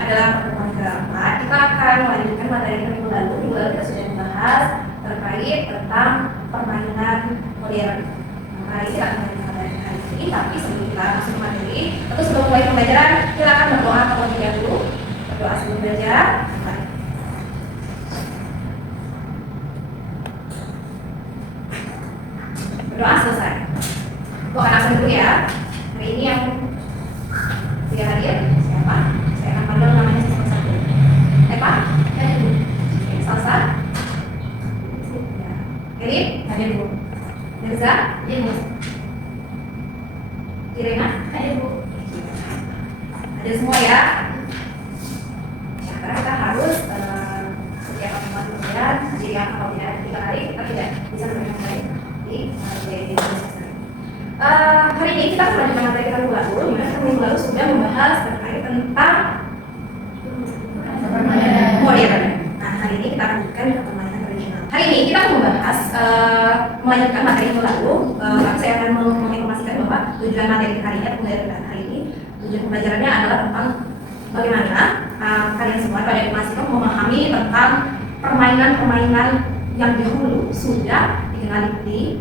adalah pertemuan keempat. Kita akan melanjutkan materi minggu lalu. Minggu lalu kita sudah membahas terkait tentang permainan modern. Hari ini kita akan melanjutkan materi hari ini, tapi sebelum kita masuk ke materi, tentu sebelum mulai pembelajaran, kita akan berdoa terlebih dahulu. Berdoa sebelum belajar. Berdoa selesai. Doa langsung dulu ya. Hari ini yang tidak hadir siapa? Saya akan panggil namanya satu-satu. Eva? Salsa? Erin? Hadir Bu. Mirza? Hadir Bu. Irena? Hadir Bu. Hadir semua ya. Karena kita harus setiap pertemuan kemudian jadi yang kalau tidak 3 hari kita tidak bisa memberikan baik di hari ini kita melanjutkan materi kita minggu lalu, di mana minggu lalu sudah membahas terkait tentang modern. Nah, hari ini kita lanjutkan ke permainan tradisional. Hari ini kita akan membahas melanjutkan materi minggu lalu. Saya akan menginformasikan bahwa tujuan materi hari ini, pembelajaran hari ini, tujuan pembelajarannya adalah tentang bagaimana kalian semua pada mahasiswa memahami tentang permainan-permainan yang dahulu sudah dikenal di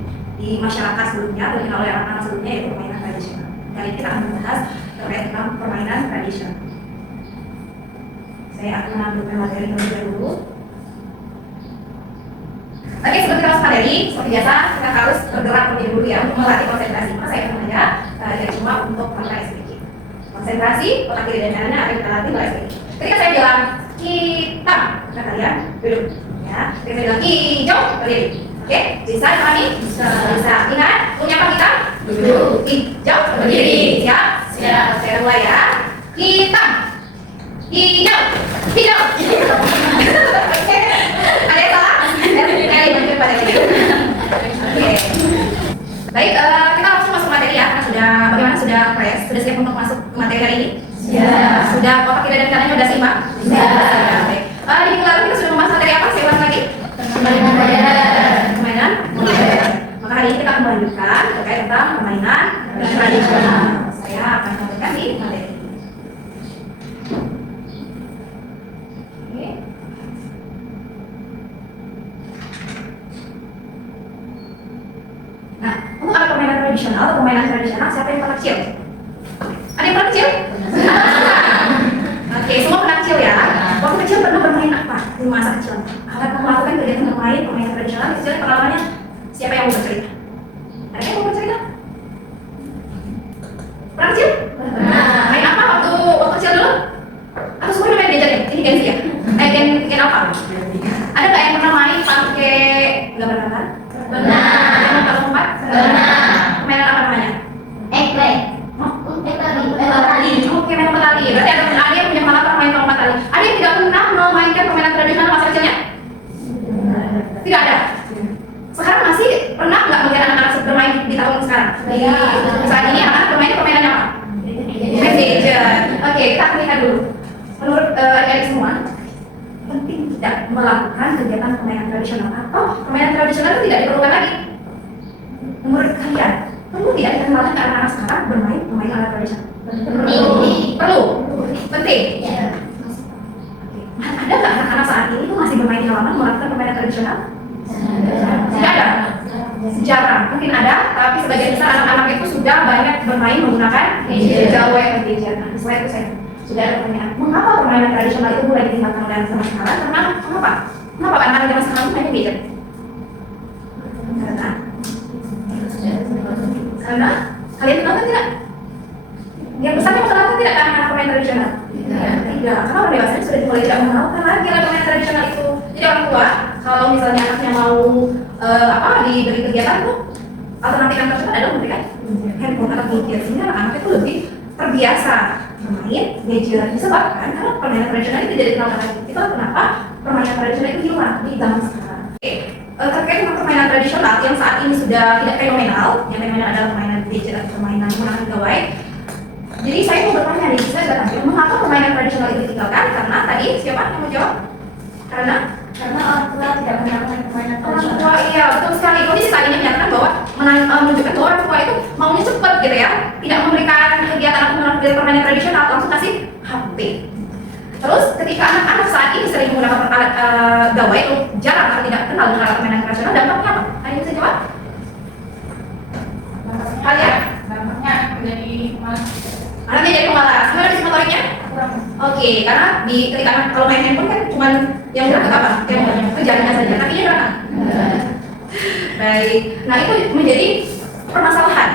masyarakat sebelumnya, atau dikenal oleh anak-anak sebelumnya, yaitu permainan tradisional. Kali ini kita akan membahas terkait tentang permainan tradisional. Saya akan mengambil materi terlebih dahulu. Oke, sebelum kita masuk materi, seperti biasa kita harus bergerak terlebih dahulu ya untuk melatih konsentrasi. Maka saya akan mengajak tidak cuma untuk mulai sedikit. Konsentrasi, otak kiri dan kanannya akan kita latih mulai sedikit. Ketika saya bilang kita, maka kalian duduk. Ya, ketika saya bilang hijau, berdiri. Oke, bisa dipahami? Bisa. Ingat, punya apa kita? Duduk. Hijau, berdiri. Siap? Siap. Saya mulai ya. Hitam. Hijau. Hijau. Oke. Ada yang salah? Bantu pada ini. Oke. Baik, kita langsung masuk materi ya. Karena sudah, bagaimana sudah fresh? Sudah siap untuk masuk ke materi hari ini? Siap. Sudah otak kiri dan kanannya sudah seimbang? Siap. Baik. Di minggu lalu kita sudah membahas materi apa? Saya ulang lagi. Permainan modern. Maka hari ini kita akan melanjutkan terkait tentang permainan tradisional. Saya akan sampaikan di materi. Oke. Nah, untuk apa permainan tradisional atau permainan tradisional? Siapa yang pernah kecil? Ada yang pernah kecil? Oke, semua pernah kecil ya. Waktu kecil pernah bermain apa di masa kecil? Akan melakukan kegiatan bermain permainan tradisional. Kecil pengalamannya siapa yang mau bercerita? Ada yang mau bercerita? Pernah kecil? Main apa waktu kecil dulu? Atau semuanya main gadget? Ini Gen Z ya? Gen apa? Ada nggak yang pernah main pakai gambar-gambar? Pernah. Yang lompat? Pernah. Permainan apa namanya? Egg-play. Oke, main lompat tali. Berarti ada yang punya pengalaman main lompat tali. Ada yang tidak pernah memainkan permainan tradisional masa kecilnya? Tidak ada. Sekarang masih pernah nggak melihat anak-anak bermain di tahun sekarang? Iya. Saat ini anak bermain permainan apa? Gadget. Oke, kita lihat dulu. Menurut adik-adik semua, penting tidak melakukan kegiatan permainan tradisional atau permainan tradisional itu tidak diperlukan lagi? Menurut kalian, perlu tidak dikenalkan ke anak-anak sekarang bermain permainan alat tradisional? Perlu. Penting. Ada nggak anak-anak saat ini tuh masih bermain di halaman melakukan permainan tradisional? Tidak ada. Jarang. Mungkin ada, tapi sebagian besar anak-anak itu sudah banyak bermain menggunakan gadget. Nah, sesuai itu saya sudah ada pertanyaan. Mengapa permainan tradisional itu mulai ditinggalkan oleh anak-anak sekarang? Kenapa? Kenapa anak-anak zaman sekarang mainnya gadget? Karena kalian kenal kan tidak? Yang besarnya kenal kan tidak anak-anak permainan tradisional? Tidak, karena orang dewasa sudah mulai tidak mengenalkan lagi permainan tradisional itu. Jadi orang tua, kalau misalnya anaknya mau diberi kegiatan tuh, alternatif yang tercepat adalah memberikan handphone atau gadget, sehingga anak-anak itu lebih terbiasa bermain gadget. Disebabkan karena permainan tradisional itu tidak dikenal lagi. Itulah kenapa permainan tradisional itu hilang di zaman sekarang. Oke, terkait dengan permainan tradisional yang saat ini sudah tidak fenomenal, yang fenomenal adalah permainan gadget atau permainan menggunakan gawai. Jadi saya mau bertanya nih, saya sudah tampil, mengapa permainan tradisional itu ditinggalkan? Karena tadi siapa yang mau jawab? Karena orang tua tidak mengenalkan permainan tradisional. Orang tua, iya betul sekali. Kondisi saat ini menyatakan bahwa menunjukkan bahwa orang tua itu maunya cepat gitu ya, tidak memberikan kegiatan atau permainan tradisional, langsung kasih HP. Terus ketika anak-anak saat ini sering menggunakan alat gawai, jarang atau tidak kenal dengan alat permainan tradisional, dampaknya apa? Ada yang bisa jawab? Kalian? Dampaknya menjadi malas. Anaknya jadi pemalas. Gimana di motoriknya? Oke, karena ketika kalau main handphone kan cuma yang gerak apa? Yang jarinya saja, kakinya gerak. Baik. Nah, itu menjadi permasalahan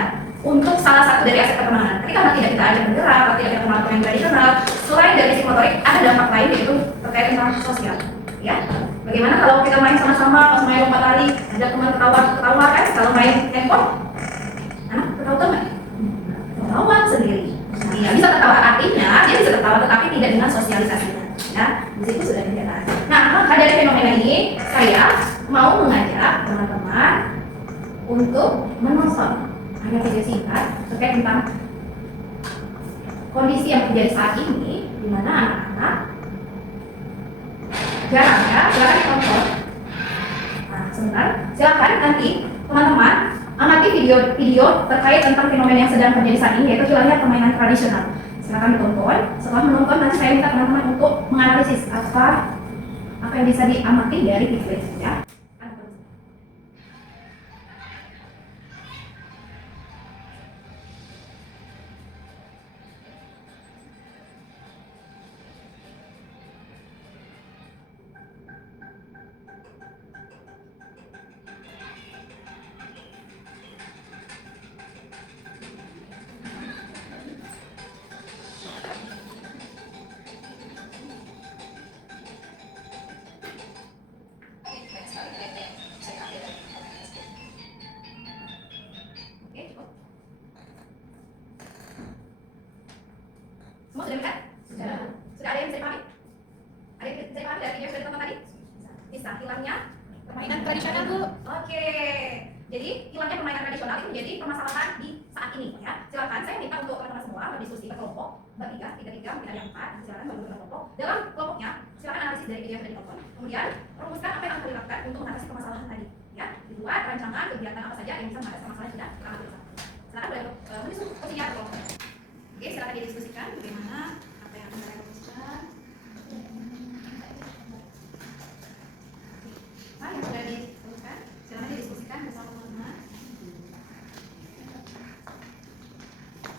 untuk salah satu dari aspek pertemanan. Ketika anak tidak kita ajak bergerak, atau tidak kita kenal pemain tradisional, selain dari sisi motorik, ada dampak lain yaitu terkait dengan sosial. Ya, bagaimana kalau kita main sama-sama, pas main lompat tali, ada teman ketawa kan? Kalau main handphone, anak ketawa nggak? Ketawa sendiri. Dia bisa tertawa, artinya dia bisa tertawa tetapi tidak dengan sosialisasinya. Ya, di situ sudah kelihatan. Nah, maka dari fenomena ini, saya mau mengajak teman-teman untuk menonton ada video singkat terkait tentang kondisi yang terjadi saat ini, di mana anak-anak jarang ya, silakan ditonton. Nah, sebentar, silakan nanti teman-teman amati video terkait tentang fenomena yang sedang terjadi saat ini, yaitu wilayah permainan tradisional. Silakan ditonton. Setelah menonton, nanti saya minta teman-teman untuk menganalisis apa yang bisa diamati dari video itu ya. Semua sudah dekat? Sudah. Sudah ada yang bisa dipahami? Ada yang bisa dipahami dari video yang sudah ditonton tadi? Bisa. Hilangnya permainan tradisional, Bu. Oke. Jadi hilangnya permainan tradisional itu menjadi permasalahan di saat ini ya. Silakan saya minta untuk teman-teman semua berdiskusi berkelompok, bertiga, mungkin ada yang empat. Silakan berdiskusi berkelompok. Dalam kelompoknya, silakan analisis dari video yang sudah ditonton. Kemudian rumuskan apa yang akan dilakukan untuk mengatasi permasalahan tadi. Ya, dibuat rancangan kegiatan apa saja yang bisa mengatasi permasalahan yang sudah kita ambil bersama. Silakan boleh berdiskusinya berkelompok. Oke, silakan didiskusikan bagaimana apa yang akan saya rumuskan. Apa yang sudah dirumuskan? Silakan didiskusikan bersama teman-teman.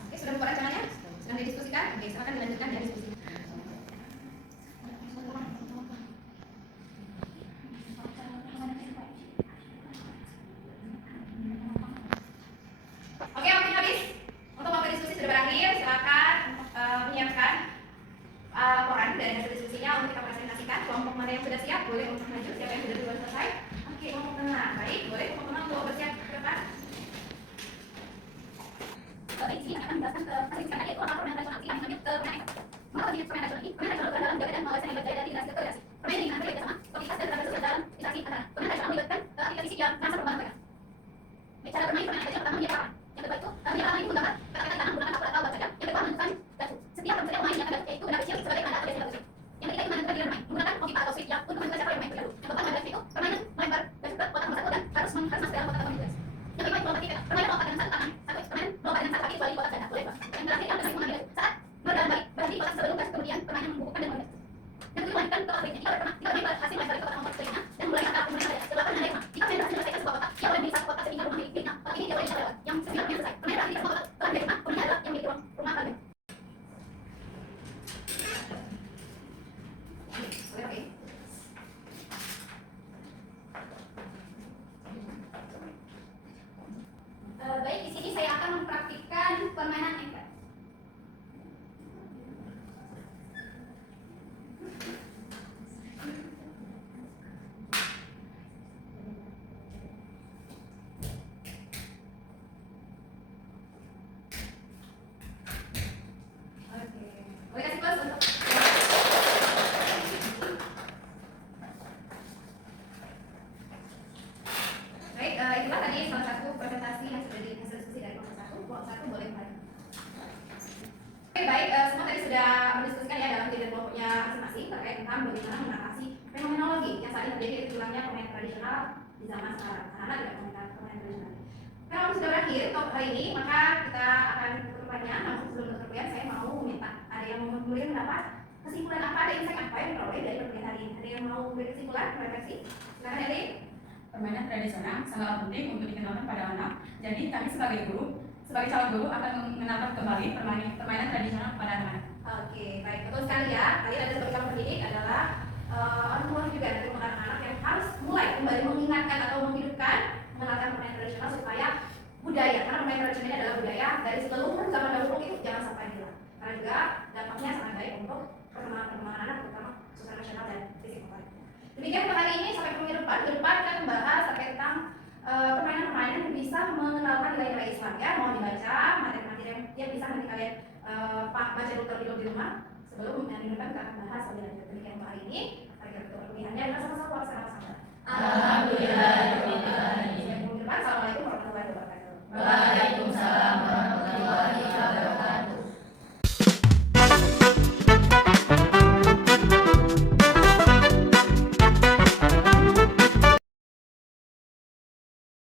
Oke, sudah buka rancangannya? Sudah didiskusikan? Oke, silakan dilanjutkan ya diskusi. Oke, waktunya habis. Untuk waktu diskusi sudah berakhir, silakan menyiapkan laporan dari hasil diskusinya untuk kita presentasikan. Kelompok mana yang sudah siap boleh untuk maju. Siapa yang sudah duluan selesai? Oke, kelompok tengah. Baik, boleh kelompok tengah untuk bersiap ke depan. Baik, ini akan menjelaskan presentasikan tadi itu apa permainan nasional yang lanjut ke permainan. Maka jenis permainan nasional ini, permainan nasional dalam jaga dan mengawasan yang berjaya dan integrasi berkreasi. Permainan ini bekerja sama, komunitas dan berbasis dalam interaksi antara. Permainan nasional melibatkan aplikasi yang merasa perkembangan mereka. Baik, cara bermain permainan nasional pertama menyiapkan. Yang kedua itu menyiapkan itu menggunakan kata-kata tangan menggunakan alat bawah saja. Yang kedua menentukan batu. Setiap pemain yang akan yaitu benda kecil sebagai tanda atau simbol kecil. Yang ketiga itu menentukan giliran main menggunakan kopipa atau switch yang untuk menentukan siapa yang main terlebih dahulu. Yang keempat mengenai itu permainan melempar dan juga kotak nomor satu dan harus masuk dalam kotak komunitas. Yang kelima itu melompat tiket. Permainan melompat dengan satu tangan. Satu permainan melompat dengan satu kaki kecuali kotak ganda. Boleh dua. Yang terakhir adalah permainan mengambil saat berjalan balik berhenti di kotak sebelum gas kemudian permainan membukukan dan mengambil. Yang kelima melanjutkan ke kotak berikutnya. Jika bermain berhasil melempar ke kotak nomor selanjutnya dan mulai angka kemudian ada. Delapan mengenai lima. Jika permainan berhasil menyelesaikan sebuah kotak, ia boleh memilih satu kotak sehingga rumah miliknya. Kotak ini dia boleh bisa lewat. Yang sembilan yang selesai. Permainan berhasil di semua kotak telah menjadi rumah. Kemudian adalah yang milik rumah paling. Oke. Baik, di sini saya akan mempraktikkan permainan engkel. Boleh kasih plus untuk baik, itulah tadi salah satu presentasi yang sudah hasil diskusi dari kelompok satu. Kelompok satu boleh kembali. Oke, baik, semua tadi sudah mendiskusikan ya dalam kegiatan kelompoknya masing-masing terkait tentang bagaimana mengatasi fenomenologi yang saat ini terjadi yaitu hilangnya permainan tradisional di zaman sekarang. Karena tidak menggunakan permainan tradisional. Karena waktu sudah berakhir untuk hari ini, maka kita akan tutup pertanyaan. Langsung sebelum tutup pertanyaan, saya mau minta ada yang memberikan pendapat kesimpulan apa, ada insight apa yang diperoleh dari permainan hari ini? Ada yang mau beri kesimpulan, refleksi? Silakan Eri. Permainan tradisional sangat penting untuk dikenalkan pada anak. Jadi kami sebagai guru, sebagai calon guru akan mengenalkan kembali permainan tradisional kepada anak-anak. Oke, baik, betul sekali ya. Kalian ada sebagai calon pendidik adalah orang tua juga dari anak-anak yang harus mulai kembali mengingatkan atau menghidupkan mengenalkan permainan tradisional supaya budaya, karena permainan tradisional ini adalah budaya dari sebelum zaman dahulu itu jangan sampai hilang. Karena juga dampaknya sangat baik untuk perkembangan anak, terutama sosial nasional dan fisik motorik. Demikian untuk hari ini, sampai minggu depan. Di depan kita membahas terkait tentang permainan-permainan yang bisa mengenalkan nilai-nilai Islam ya. Mohon dibaca materi-materi yang bisa nanti kalian baca dulu di rumah sebelum minggu depan kita akan bahas lebih lanjut. Demikian untuk hari ini. Mari kita tutup perkuliahannya.